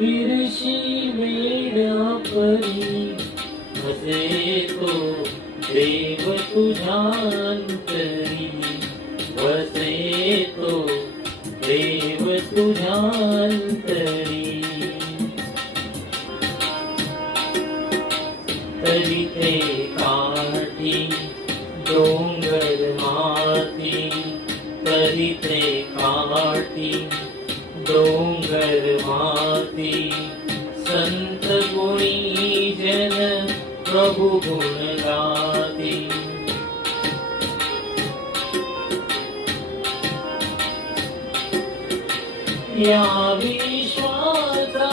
फिरशी वेड्या परी वसे तो देव तुझ्यांतरी, वसे तो देव तुझ्यांतरी. तरी ते काठी डोंगर माती, तरी ते काठी डोंगर माती. संत गुणी जन प्रभु गुण गाती. या विश्वाचा